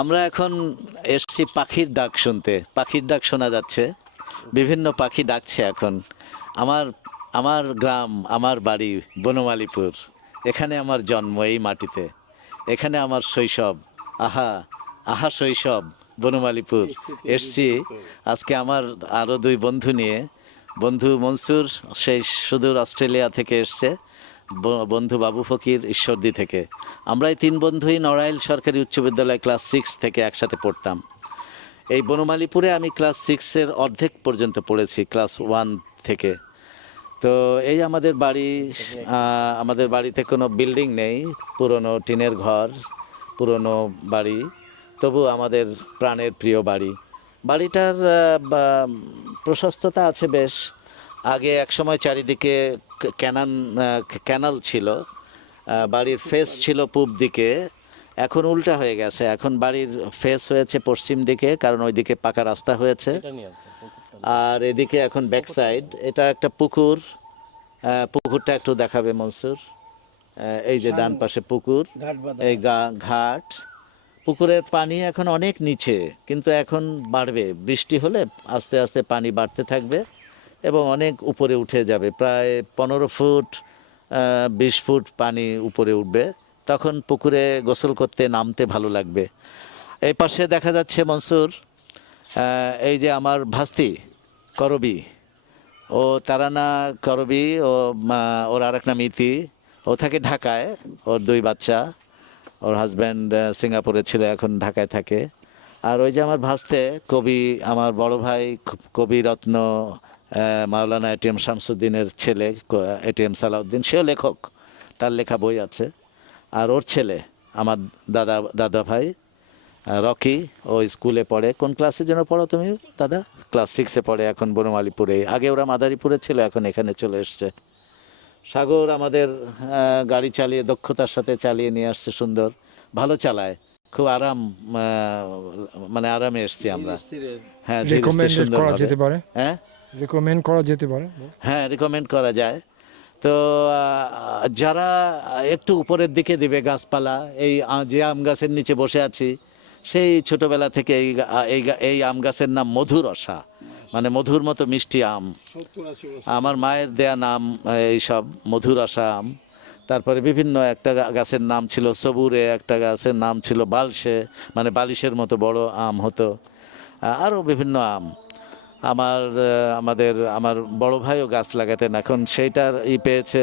আমরা এখন এসছি পাখির ডাক শুনতে। পাখির ডাক শোনা যাচ্ছে। বিভিন্ন পাখি ডাকছে এখন। আমার আমার গ্রাম, আমার বাড়ি বনমালীপুর। এখানে আমার জন্ম এই মাটিতে। এখানে আমার শৈশব। আহা আহা শৈশব, বনমালীপুর। এসছি আজকে আমার আরও দুই বন্ধু নিয়ে। বন্ধু মনসুর সেই সুদূর অস্ট্রেলিয়া থেকে এসছে। বন্ধু বাবু ফকির ঈশ্বরদি থেকে। আমরা এই তিন বন্ধুই নড়াইল সরকারি উচ্চ বিদ্যালয় ক্লাস সিক্স থেকে একসাথে পড়তাম। এই বনমালীপুরে আমি ক্লাস সিক্সের অর্ধেক পর্যন্ত পড়েছি, ক্লাস ওয়ান থেকে। তো এই আমাদের বাড়ি আমাদের বাড়িতে কোনো বিল্ডিং নেই, পুরনো টিনের ঘর, পুরনো বাড়ি, তবু আমাদের প্রাণের প্রিয় বাড়ি। বাড়িটার প্রশস্ততা আছে বেশ আগে একসময় চারিদিকে ক্যানান ক্যানাল ছিল বাড়ির ফেস ছিল পূব দিকে এখন উল্টা হয়ে গেছে। এখন বাড়ির ফেস হয়েছে পশ্চিম দিকে কারণ ওইদিকে পাকা রাস্তা হয়েছে। আর এদিকে এখন ব্যাক সাইড এটা একটা পুকুর পুকুরটা একটু দেখাবে মনসুর। এই যে ডান পাশে পুকুর এই গা- ঘাট। পুকুরের পানি এখন অনেক নিচে কিন্তু এখন বাড়বে। বৃষ্টি হলে আস্তে আস্তে পানি বাড়তে থাকবে। এবং অনেক উপরে উঠে যাবে। প্রায় পনেরো ফুট বিশ ফুট পানি উপরে উঠবে। তখন পুকুরে গোসল করতে নামতে ভালো লাগবে। এই পাশে দেখা যাচ্ছে মনসুর এই যে আমার ভাস্তি, করবি। ও তারানা করবি, ও ওর আরেক নাম ইতি ও থাকে ঢাকায়, ওর দুই বাচ্চা। ওর হাজব্যান্ড সিঙ্গাপুরে ছিল, এখন ঢাকায় থাকে। আর ওই যে আমার ভাস্তে, কবি, আমার বড় ভাই, কবি রত্ন মাওলানা এটিএম শামসুদ্দিনের ছেলে এটিএম সালাউদ্দিন সেও লেখক তার লেখা বই আছে। আর ওর ছেলে আমার দাদা দাদা ভাই রকি ও স্কুলে পড়ে। কোন ক্লাসের জন্য পড়ো তুমি দাদা? ক্লাস সিক্সে পড়ে এখন বনমালীপুরে। আগে ওরা মাদারীপুরে ছিল এখন এখানে চলে এসছে। সাগর আমাদের গাড়ি চালিয়ে দক্ষতার সাথে চালিয়ে নিয়ে আসছে সুন্দর। ভালো চালায়। খুব আরাম মানে আরামে এসছি আমরা। হ্যাঁ করা যেতে পারে। হ্যাঁ? রেকমেন্ড করা যেতে পারে। হ্যাঁ রিকমেন্ড করা যায়। তো যারা একটু উপরের দিকে দিবে গাছপালা, এই যে আম গাছের নিচে বসে আছি, সেই ছোটবেলা থেকে এই এই আম গাছের নাম মধুরসা। মানে মধুর মতো মিষ্টি আম। আমার মায়ের দেয়া নাম, এই সব মধুরসা আম। তারপরে বিভিন্ন একটা গাছের নাম ছিল সবুরে, একটা গাছের নাম ছিল বালসে মানে বালিশের মতো বড় আম হতো। আরও বিভিন্ন আম। আমার আমাদের, আমার বড় ভাইও গাছ লাগাতেন। এখন সেইটার ই পেয়েছে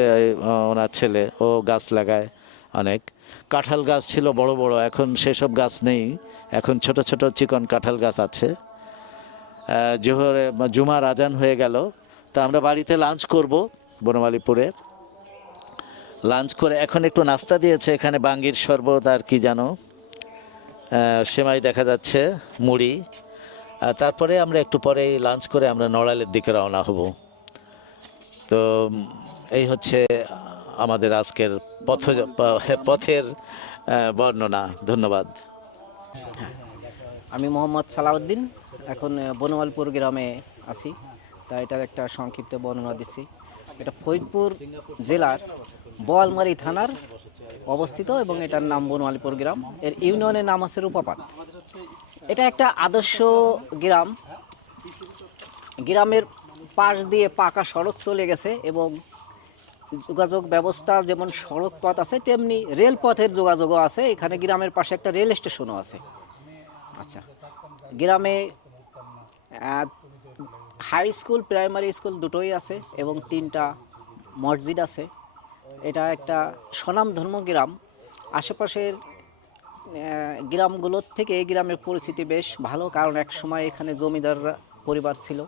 ওনার ছেলে, ও গাছ লাগায় অনেক। কাঁঠাল গাছ ছিল বড় বড়, এখন সেসব গাছ নেই। এখন ছোট ছোট চিকন কাঁঠাল গাছ আছে। জোহরে জুমার আজান হয়ে গেল। তা আমরা বাড়িতে লাঞ্চ করব বনমালীপুরে। লাঞ্চ করে এখন একটু নাস্তা দিয়েছে, এখানে বাঙ্গির শরবত আর কি জানো সেমাই দেখা যাচ্ছে, মুড়ি। তারপরে আমরা একটু পরে লাঞ্চ করে আমরা নড়াইলের দিকে রওনা হব। তো এই হচ্ছে আমাদের আজকের পথ পথের বর্ণনা। ধন্যবাদ। আমি মোহাম্মদ সালাউদ্দিন এখন আহ, বনমালপুর গ্রামে আছি। তা এটার একটা সংক্ষিপ্ত বর্ণনা দিচ্ছি। এটা ফরিদপুর জেলার বোয়ালমারি থানার অবস্থিত এবং এটার নাম বনমালীপুর গ্রাম। এর ইউনিয়নের নাম আছে রূপাপাট এটা একটা আদর্শ গ্রাম। গ্রামের পাশ দিয়ে পাকা সড়ক চলে গেছে এবং যোগাযোগ ব্যবস্থা যেমন সড়ক পথ আছে, তেমনি রেলপথের যোগাযোগও আছে। এখানে গ্রামের পাশে একটা রেল স্টেশনও আছে। আচ্ছা গ্রামে হাই স্কুল, প্রাইমারি স্কুল দুটোই আছে এবং তিনটা মসজিদ আছে। এটা একটা স্বনামধর্ম গ্রাম। আশেপাশের গ্রামগুলোর থেকে এই গ্রামের পরিস্থিতি বেশ ভালো কারণ এক সময় এখানে জমিদার পরিবার ছিল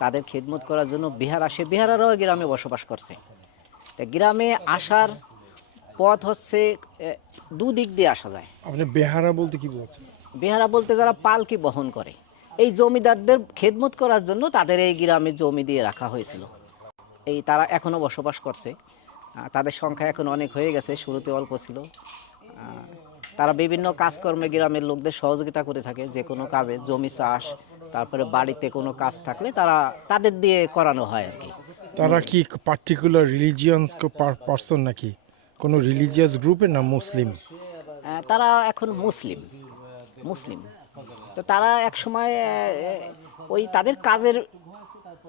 তাদের খেদমত করার জন্য বিহার আসে। বিহারারাও এই গ্রামে বসবাস করছে। তা গ্রামে আসার পথ হচ্ছে দুদিক দিয়ে আসা যায়। আপনি বেহারা বলতে কি বলছেন বেহারা বলতে যারা পালকি বহন করে এই জমিদারদের খেদমত করার জন্য তাদের এই গ্রামে জমি দিয়ে রাখা হয়েছিল। এই তারা এখনও বসবাস করছে। তাদের সংখ্যা এখন অনেক হয়ে গেছে শুরুতে অল্প ছিল। তারা বিভিন্ন কাজকর্মে গ্রামের লোকদের সহযোগিতা করে থাকে যে কোনো কাজে জমি চাষ তারপরে বাড়িতে কোনো কাজ থাকলে তারা তাদের দিয়ে করানো হয় আর কি। তারা কি পার্টিকুলার রিলিজিয়ান পার্সন নাকি? কোনো রিলিজিয়াস গ্রুপের না মুসলিম? তারা এখন মুসলিম মুসলিম। তো তারা এক সময় ওই তাদের কাজের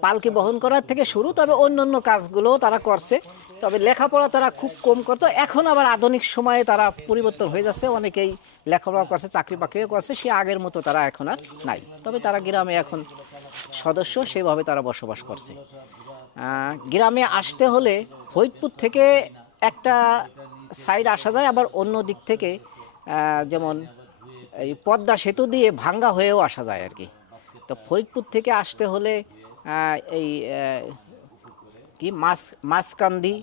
পালকে বহন করার থেকে শুরু, তবে অন্য অন্য কাজগুলো তারা করছে। তবে লেখাপড়া তারা খুব কম করতো। এখন আবার আধুনিক সময়ে তারা পরিবর্তন হয়ে যাচ্ছে। অনেকেই লেখাপড়া করছে, চাকরি বাকরিও করছে, সে আগের মতো তারা এখন আর নাই। তবে তারা গ্রামে এখন সদস্য, সেভাবে তারা বসবাস করছে। গ্রামে আসতে হলে ফরিদপুর থেকে একটা সাইড আসা যায়, আবার অন্য দিক থেকে যেমন এই পদ্মা সেতু দিয়ে ভাঙ্গা হয়েও আসা যায় আর কি। তো ফরিদপুর থেকে আসতে হলে এই কি মাছ মাছকান্দি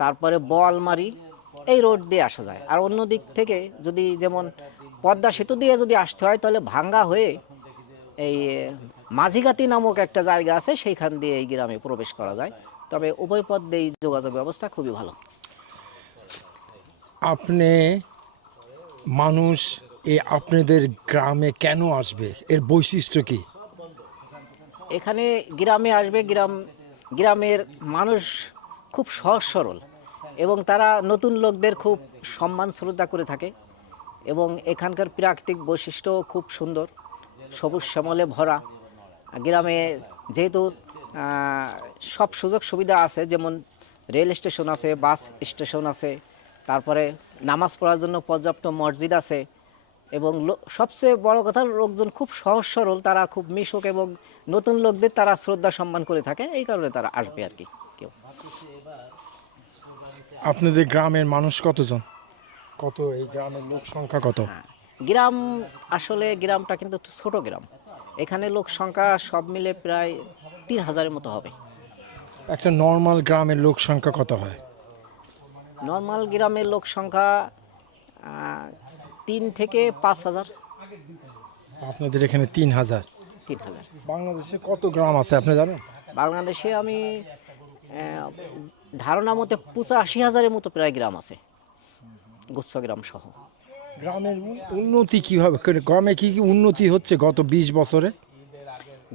তারপরে বোয়ালমারি, এই রোড দিয়ে আসা যায়। আর অন্য দিক থেকে যদি যেমন পদ্মা সেতু দিয়ে যদি আসতে হয়, তাহলে ভাঙ্গা হয়ে এই মাঝিগাতি নামক একটা জায়গা আছে, সেইখান দিয়ে এই গ্রামে প্রবেশ করা যায়। তবে উভয় পথ দিয়ে যোগাযোগ ব্যবস্থা খুবই ভালো। আপনি মানুষ এই আপনাদের গ্রামে কেন আসবে? এর বৈশিষ্ট্য কি? এখানে গ্রামে আসবে, গ্রাম, গ্রামের মানুষ খুব সহজ সরল এবং তারা নতুন লোকদের খুব সম্মান শ্রদ্ধা করে থাকে এবং এখানকার প্রাকৃতিক বৈশিষ্ট্য খুব সুন্দর, সবুজ শ্যামলে ভরা। গ্রামে যেহেতু সব সুযোগ সুবিধা আছে, যেমন রেল স্টেশন আছে, বাস স্টেশন আছে, তারপরে নামাজ পড়ার জন্য পর্যাপ্ত মসজিদ আছে এবং সবচেয়ে বড় কথা লোকজন খুব সহজ সরল তারা খুব মিশুক এবং নতুন লোকদের তারা শ্রদ্ধা সম্মান করে থাকে এই কারণে তারা আসবে আর কি কেউ। আপনাদের গ্রামের মানুষ কতজন? কত এই গ্রামের লোক সংখ্যা কত? গ্রাম আসলে গ্রামটা কিন্তু একটু ছোট গ্রাম। এখানে লোক সংখ্যা সব মিলে প্রায় তিন হাজারের মতো হবে। একটা নর্মাল গ্রামের লোক সংখ্যা কত হয়? নর্মাল গ্রামের লোক সংখ্যা তিন থেকে পাঁচ হাজার। আপনাদের এখানে তিন হাজার। তিন হাজার। বাংলাদেশে কত গ্রাম আছে আপনি জানেন? বাংলাদেশে আমি ধারণা মতে পঁচাশি হাজারের মতো প্রায় গ্রাম আছে। গুচ্ছ গ্রাম সহ। গ্রামের উন্নতি কীভাবে গ্রামে কি কি উন্নতি হচ্ছে গত বিশ বছরে?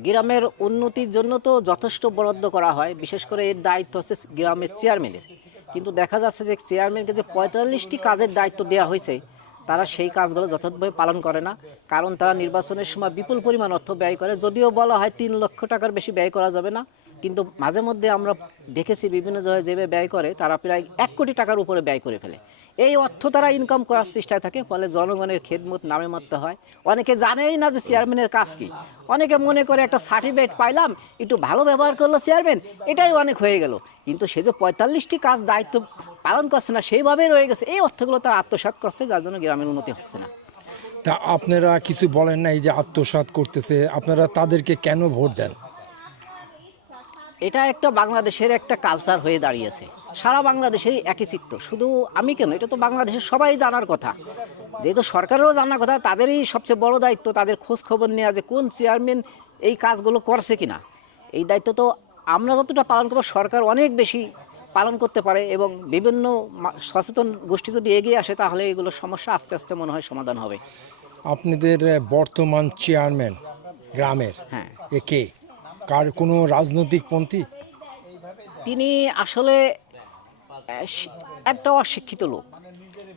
গ্রামের উন্নতির জন্য তো যথেষ্ট বরাদ্দ করা হয় বিশেষ করে এর দায়িত্ব হচ্ছে গ্রামের চেয়ারম্যানের কিন্তু দেখা যাচ্ছে যে চেয়ারম্যানকে যে পঁয়তাল্লিশটি কাজের দায়িত্ব দেওয়া হয়েছে তারা সেই কাজগুলো যথাযথভাবে পালন করে না। কারণ তারা নির্বাচনের সময় বিপুল পরিমাণ অর্থ ব্যয় করে। যদিও বলা হয় তিন লক্ষ টাকার বেশি ব্যয় করা যাবে না। কিন্তু মাঝে মধ্যে আমরা দেখেছি বিভিন্ন জায়গায় যেভাবে ব্যয় করে, তারা প্রায় এক কোটি টাকার উপরে ব্যয় করে ফেলে। এই অর্থ তারা ইনকাম করার চেষ্টায় থাকে, ফলে জনগণের খেদমত নামে মারতে হয়। অনেকে জানেই না যে চেয়ারম্যানের কাজ কি। অনেকে মনে করে একটা সার্টিফিকেট পাইলাম, একটু ভালো ব্যবহার করল চেয়ারম্যান এটাই অনেক হয়ে গেল। কিন্তু সে যে পঁয়তাল্লিশটি কাজ দায়িত্ব পালন করছে না সেইভাবেই রয়ে গেছে। এই অর্থগুলো তারা আত্মসাৎ করছে যার জন্য গ্রামের উন্নতি হচ্ছে না। তা আপনারা কিছু বলেন না এই যে আত্মসাৎ করতেছে আপনারা তাদেরকে কেন ভোট দেন? এটা একটা বাংলাদেশের একটা কালচার হয়ে দাঁড়িয়েছে। সারা বাংলাদেশেরই একই চিত্ত শুধু আমি কেন? এটা তো বাংলাদেশের সবাই জানার কথা। যেহেতু সরকারেরও জানার কথা তাদেরই সবচেয়ে বড় দায়িত্ব তাদের খোঁজ খবর নেওয়া যে কোন চেয়ারম্যান এই কাজগুলো করছে কিনা। এই দায়িত্ব তো আমরা যতটা পালন করব সরকার অনেক বেশি পালন করতে পারে এবং বিভিন্ন সচেতন গোষ্ঠী যদি এগিয়ে আসে তাহলে এগুলো সমস্যা আস্তে আস্তে মনে হয় সমাধান হবে। আপনাদের বর্তমান চেয়ারম্যান গ্রামের হ্যাঁ। এ কে? কার কোনো রাজনৈতিক পন্থী? তিনি আসলে একটা অশিক্ষিত লোক।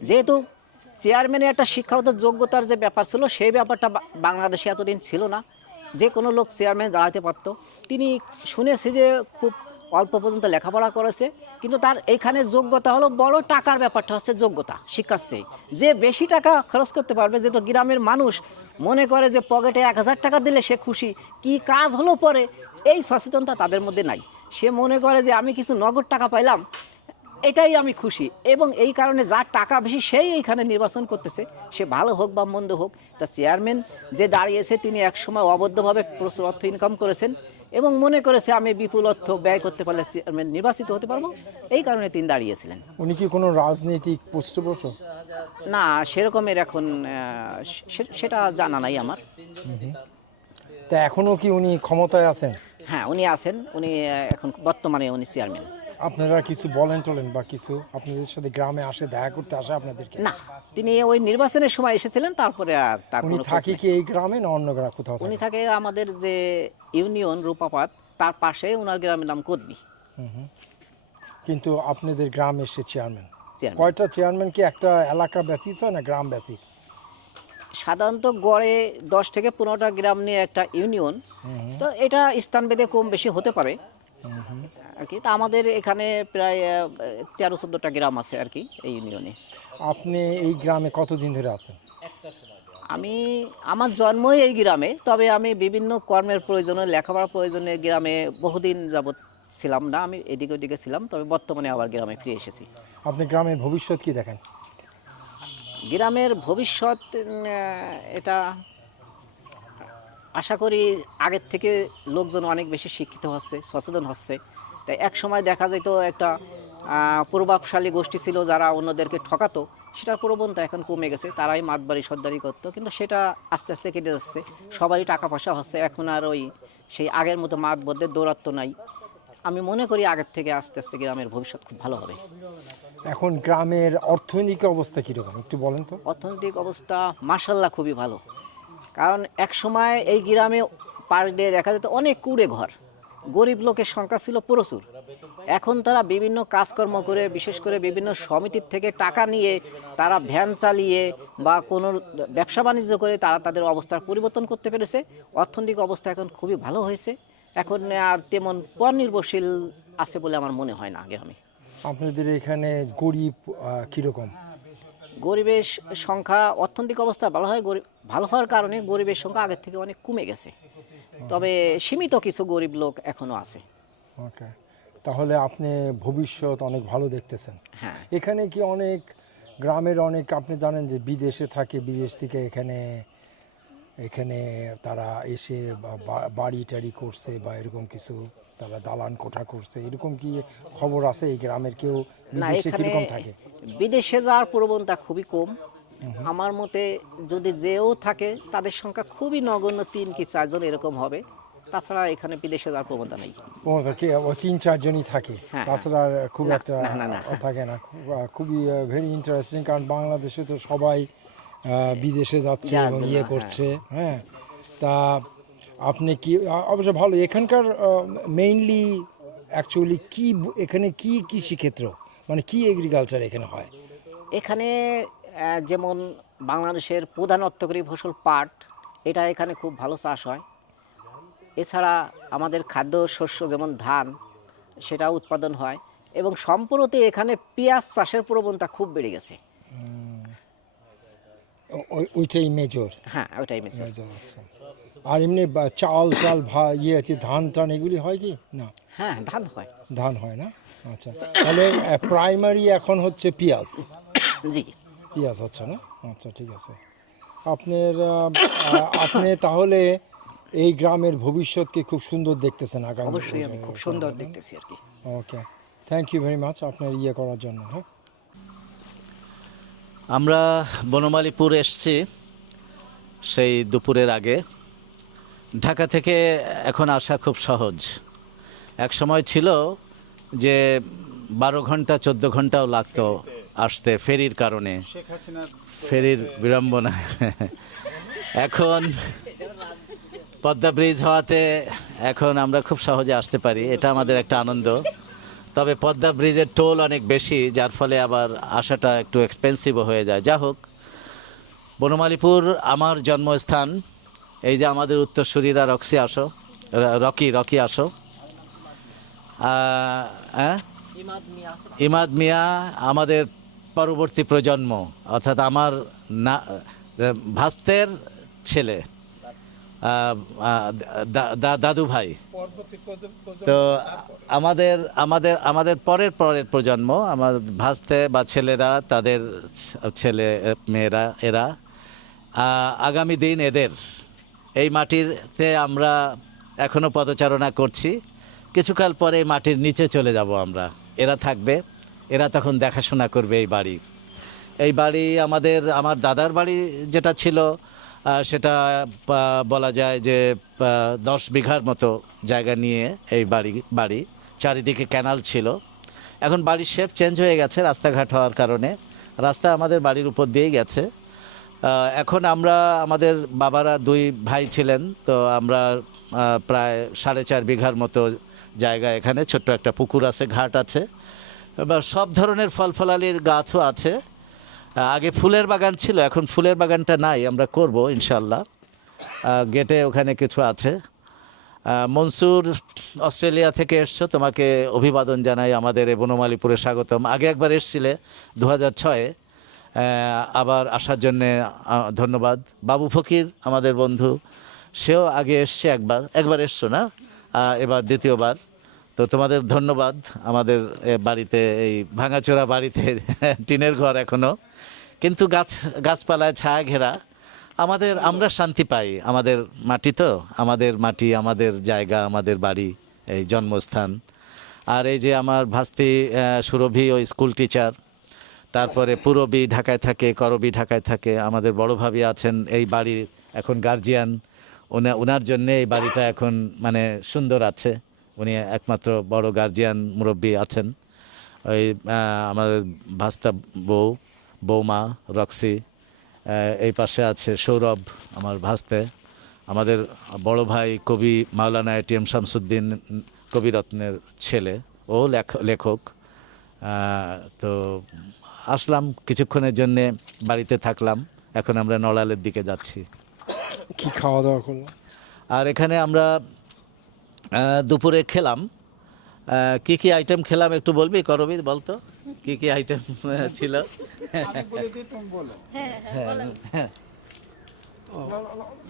যেহেতু চেয়ারম্যানের একটা শিক্ষাগত যোগ্যতার যে ব্যাপার ছিল সেই ব্যাপারটা বাংলাদেশে এতদিন ছিল না। যে কোনো লোক চেয়ারম্যান দাঁড়াতে পারত। তিনি শুনেছি যে খুব অল্প পর্যন্ত লেখাপড়া করেছে, কিন্তু তার এইখানে যোগ্যতা হলো বড় টাকার ব্যাপারটা হচ্ছে যোগ্যতা, শিক্ষার চেয়ে। যে বেশি টাকা খরচ করতে পারবে যেহেতু গ্রামের মানুষ, মনে করে যে পকেটে এক হাজার টাকা দিলে সে খুশি, কি কাজ হলো পরে? এই সচেতনতা তাদের মধ্যে নাই। সে মনে করে যে আমি কিছু নগদ টাকা পাইলাম, এটাই আমি খুশি। এবং এই কারণে যার টাকা বেশি সেই এইখানে নির্বাচন করতেছে, সে ভালো হোক বা মন্দ হোক, তা চেয়ারম্যান যে দাঁড়িয়েছে, তিনি একসময় অবৈধভাবে প্রচুর অর্থ ইনকাম করেছেন এবং মনে করেছে আমি বিপুল অর্থ ব্যয় করতে পারলে চেয়ারম্যান নির্বাচিত হতে পারব। এই কারণে তিনি দাঁড়িয়েছিলেন। উনি কি কোনো রাজনৈতিক পৃষ্ঠপোষক না সেরকমের এখন সেটা জানা নাই আমার। তা এখনও কি উনি ক্ষমতায় আছেন? হ্যাঁ উনি আছেন। উনি এখন বর্তমানে উনি চেয়ারম্যান। আপনারা কিছু বলেন টলেন বা কিছু আপনাদের সাথে গ্রামে আসে দেখা করতে আসে আপনাদেরকে? না তিনি ওই নির্বাচনের সময় এসেছিলেন তারপরে আর তার উনি কোনো খোঁজ থাকে নেই। কি এই গ্রামে না অন্য গ্রাম কোথাও উনি থাকে? থাকে আমাদের যে ইউনিয়ন রূপাপাত তার পাশে ওনার গ্রামের নাম কদবি। কিন্তু আপনাদের গ্রামে এসে চেয়ারম্যান চেয়ারম্যান কয়টা চেয়ারম্যান কি একটা এলাকা বেসিস হয় না গ্রাম বেসিক? সাধারণত গড়ে দশ থেকে পনেরোটা গ্রাম নিয়ে একটা ইউনিয়ন। তো এটা স্থান স্থানভেদে কম বেশি হতে পারে। আর কি তা আমাদের এখানে প্রায় তেরো চোদ্দোটা গ্রাম আছে আর কি এই ইউনিয়নে। আপনি এই গ্রামে কতদিন ধরে আছেন? আমি আমার জন্মই এই গ্রামে তবে আমি বিভিন্ন কর্মের প্রয়োজনে লেখাপড়ার প্রয়োজনে গ্রামে বহুদিন যাবৎ ছিলাম না। আমি এদিকে ওদিকে ছিলাম তবে বর্তমানে আবার গ্রামে ফিরে এসেছি। আপনি গ্রামের ভবিষ্যৎ কি দেখেন? গ্রামের ভবিষ্যৎ এটা আশা করি আগের থেকে লোকজন অনেক বেশি শিক্ষিত হচ্ছে সচেতন হচ্ছে। তাই এক সময় দেখা যেত একটা প্রভাবশালী গোষ্ঠী ছিল যারা অন্যদেরকে ঠকাতো সেটার প্রবণতা এখন কমে গেছে তারাই মাতবাড়ি সর্দারি করতো কিন্তু সেটা আস্তে আস্তে কেটে যাচ্ছে সবারই টাকা পয়সা হচ্ছে এখন আর ওই সেই আগের মতো মাতবদের দৌরাত্ম নাই। আমি মনে করি আগের থেকে আস্তে আস্তে গ্রামের ভবিষ্যৎ খুব ভালো হবে। এখন গ্রামের অর্থনৈতিক অবস্থা কীরকম একটু বলেন তো। অর্থনৈতিক অবস্থা মার্শাল্লাহ খুবই ভালো। কারণ এক সময় এই গ্রামে পাশ দিয়ে দেখা যেত অনেক কুড়ে ঘর। গরিব লোকের সংখ্যা ছিল প্রচুর। এখন তারা বিভিন্ন কাজকর্ম করে, বিশেষ করে বিভিন্ন সমিতির থেকে টাকা নিয়ে তারা ভ্যান চালিয়ে বা কোনো ব্যবসা বাণিজ্য করে তারা তাদের অবস্থার পরিবর্তন করতে পেরেছে। অর্থনৈতিক অবস্থা এখন খুবই ভালো হয়েছে। এখন আর তেমন পর নির্ভরশীল আছে বলে আমার মনে হয় না গ্রামে আপনাদের এখানে গরিব কীরকম? গরিবের সংখ্যা অর্থনৈতিক অবস্থা ভালো হয় গরিব ভালো হওয়ার কারণে গরিবের সংখ্যা আগের থেকে অনেক কমে গেছে। তবে সীমিত কিছু গরিব লোক এখনও আছে। ওকে। তাহলে আপনি ভবিষ্যৎ অনেক ভালো দেখতেছেন। হ্যাঁ। এখানে কি অনেক গ্রামের অনেক আপনি জানেন যে বিদেশে থাকে বিদেশ থেকে এখানে এখানে তারা এসে বাড়ি টাড়ি করছে বা এরকম কিছু তারা দালান কোঠা করছে এরকম কি খবর আছে এই গ্রামের? কেউ বিদেশে কীরকম থাকে? বিদেশে যাওয়ার প্রবণতা খুবই কম। আমার মতে যদি যেও থাকে তাদের সংখ্যা খুবই নগণ্য তিন কি চারজন এরকম হবে। তাছাড়া এখানে বিদেশে যাওয়ার প্রবণতা নেই। তিন চারজনই থাকে? হ্যাঁ, তাছাড়া আর খুব একটা। থাকে না। খুবই ভেরি ইন্টারেস্টিং কারণ বাংলাদেশে তো সবাই বিদেশে যাচ্ছে এবং ইয়ে হ্যাঁ। করছে হ্যাঁ। তা আপনি কি অবশ্য ভালো এখানকার মেইনলি অ্যাকচুয়ালি কি এখানে কি কৃষিক্ষেত্র মানে কি এগ্রিকালচার এখানে হয়? এখানে যেমন বাংলাদেশের প্রধান অর্থকরী ফসল পাট এটা এখানে খুব ভালো চাষ হয়। এছাড়া আমাদের খাদ্য শস্য যেমন ধান সেটা উৎপাদন হয়। এবং সম্প্রতি এখানে পেঁয়াজ চাষের প্রবণতা খুব বেড়ে গেছে। ওইটাই মেজর হ্যাঁ ওটাই মিশে মেজর আচ্ছা আর এমনি চাল টাল ভা ইয়ে আছে ধান টান এগুলি হয় কি? না। হ্যাঁ ধান হয়। ধান হয় না? আচ্ছা। তাহলে প্রাইমারি এখন হচ্ছে পেঁয়াজ। জি। পেঁয়াজ হচ্ছে না? আচ্ছা ঠিক আছে। আপনার আপনি তাহলে এই গ্রামের ভবিষ্যৎকে খুব সুন্দর দেখতেছেন আগামী অবশ্যই আমি খুব সুন্দর দেখতেছি আর কি। Okay thank you very much আপনার ইয়ে করার জন্য হ্যাঁ? আমরা বনমালীপুর এসছি সেই দুপুরের আগে। ঢাকা থেকে এখন আসা খুব সহজ। এক সময় ছিল যে বারো ঘণ্টা চোদ্দ ঘন্টাও লাগতো আসতে ফেরির কারণে। ফেরির বিড়ম্বনা। এখন পদ্মা ব্রিজ হওয়াতে এখন আমরা খুব সহজে আসতে পারি। এটা আমাদের একটা আনন্দ। তবে পদ্মা ব্রিজের টোল অনেক বেশি যার ফলে আবার আসাটা একটু এক্সপেন্সিভও হয়ে যায়। যা হোক বনমালীপুর আমার জন্মস্থান। এই যে আমাদের উত্তরসূরিরা রক্সি আসো রকি রকি আসো। হ্যাঁ ইমাদ মিয়া আমাদের পরবর্তী প্রজন্ম অর্থাৎ আমার না ভাস্তের ছেলে। দাদু ভাই তো আমাদের আমাদের আমাদের পরের পরের প্রজন্ম আমার ভাস্তে বা ছেলেরা তাদের ছেলে মেয়েরা এরা আগামী দিন এদের এই মাটিরতে আমরা এখনও পদচারণা করছি। কিছুকাল পরে মাটির নিচে চলে যাব আমরা। এরা থাকবে এরা তখন দেখাশোনা করবে এই বাড়ি। এই বাড়ি আমাদের আমার দাদার বাড়ি যেটা ছিল সেটা বলা যায় যে দশ বিঘার মতো জায়গা নিয়ে এই বাড়ি বাড়ি। চারিদিকে ক্যানাল ছিল। এখন বাড়ির শেপ চেঞ্জ হয়ে গেছে রাস্তাঘাট হওয়ার কারণে। রাস্তা আমাদের বাড়ির উপর দিয়েই গেছে। এখন আমরা, আমাদের বাবারা দুই ভাই ছিলেন, তো আমরা প্রায় সাড়ে চার বিঘার মতো জায়গা এখানে। ছোট্ট একটা পুকুর আছে, ঘাট আছে। সব ধরনের ফল ফলালির গাছও আছে। আগে ফুলের বাগান ছিল, এখন ফুলের বাগানটা নাই, আমরা করব ইনশাল্লাহ গেটে ওখানে কিছু আছে। মনসুর অস্ট্রেলিয়া থেকে এসছো, তোমাকে অভিবাদন জানাই, আমাদের বনমালীপুরে স্বাগতম। আগে একবার এসছিলে দু হাজার ছয়ে আবার আসার জন্যে ধন্যবাদ। বাবু ফকির, আমাদের বন্ধু, সেও আগে এসছে একবার একবার এসছো না? এবার দ্বিতীয়বার। তো তোমাদের ধন্যবাদ, আমাদের বাড়িতে, এই ভাঙাচোরা বাড়িতে, টিনের ঘর এখনও। কিন্তু গাছ, গাছপালায় ছায়া ঘেরা, আমাদের, আমরা শান্তি পাই। আমাদের মাটি তো, আমাদের মাটি, আমাদের জায়গা, আমাদের বাড়ি, এই জন্মস্থান। আর এই যে আমার ভাস্তি সুরভি ও স্কুল টিচার, তারপরে পুরবি ঢাকায় থাকে, করবি ঢাকায় থাকে, আমাদের বড় ভাবি আছেন, এই বাড়ির এখন গার্জিয়ান ওনা ওনার জন্যে এই বাড়িটা এখন মানে সুন্দর আছে। উনি একমাত্র বড় গার্জিয়ান মুরব্বী আছেন। ওই আমাদের ভাস্তা বউ বৌমা রক্সি এই পাশে আছে সৌরভ আমার ভাস্তে আমাদের বড় ভাই কবি মাওলানা এটিএম শামসুদ্দিন কবিরত্নের ছেলে ও লেখ- লেখক। তো আসলাম কিছুক্ষণের জন্যে বাড়িতে থাকলাম এখন আমরা নড়ালের দিকে যাচ্ছি। কি খাওয়া দাওয়া করল আর এখানে আমরা দুপুরে খেলাম। কি কি আইটেম খেলাম একটু বলবি করবি বলতো? কি কি আইটেম ছিল?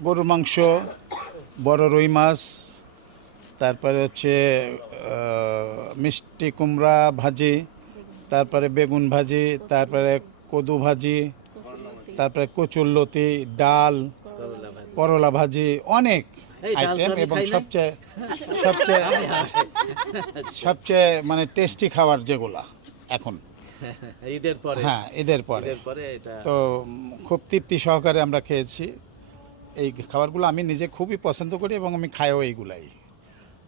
গরুর মাংস বড় রুই মাছ তারপরে হচ্ছে মিষ্টি কুমড়া ভাজি তারপরে বেগুন ভাজি তারপরে কদু ভাজি তারপরে কচুরলতি ডাল করলা ভাজি অনেক আইটেম এবং সবচেয়ে সবচেয়ে সবচেয়ে মানে টেস্টি খাবার যেগুলা। এখন। ঈদের পরে। হ্যাঁ ঈদের পরে। তো খুব তৃপ্তি সহকারে আমরা খেয়েছি। এই খাবারগুলো আমি নিজে খুবই পছন্দ করি এবং আমি খাইও এইগুলাই।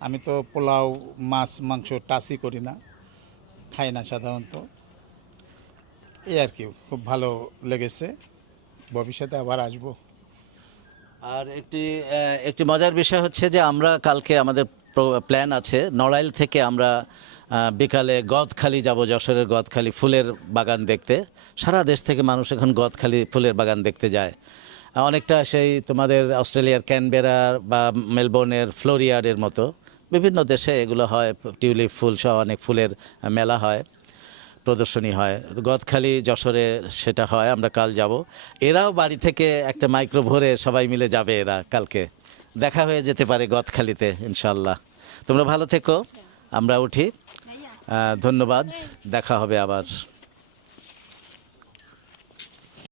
আমি তো পোলাও মাছ মাংস টাসি করি না। খাই না সাধারণত। এই আর কি খুব ভালো লেগেছে। ভবিষ্যতে আবার আসব। আর একটি একটি মজার বিষয় হচ্ছে যে আমরা কালকে আমাদের প্ল্যান আছে নড়াইল থেকে আমরা বিকালে গদখালি যাব, যশোরের গদখালি ফুলের বাগান দেখতে। সারা দেশ থেকে মানুষ এখন গদখালি ফুলের বাগান দেখতে যায়। অনেকটা সেই তোমাদের অস্ট্রেলিয়ার ক্যানবেরা বা মেলবোর্নের ফ্লোরিয়ারের মতো। বিভিন্ন দেশে এগুলো হয়, টিউলিপ ফুল সহ অনেক ফুলের মেলা হয়, প্রদর্শনী হয়। গদখালি, যশোরে সেটা হয়, আমরা কাল যাব। এরাও বাড়ি থেকে একটা মাইক্রো ভরে সবাই মিলে যাবে এরা কালকে। দেখা হয়ে যেতে পারে গদখালিতে ইনশাল্লাহ তোমরা ভালো থেকো, আমরা উঠি। ধন্যবাদ। দেখা হবে আবার।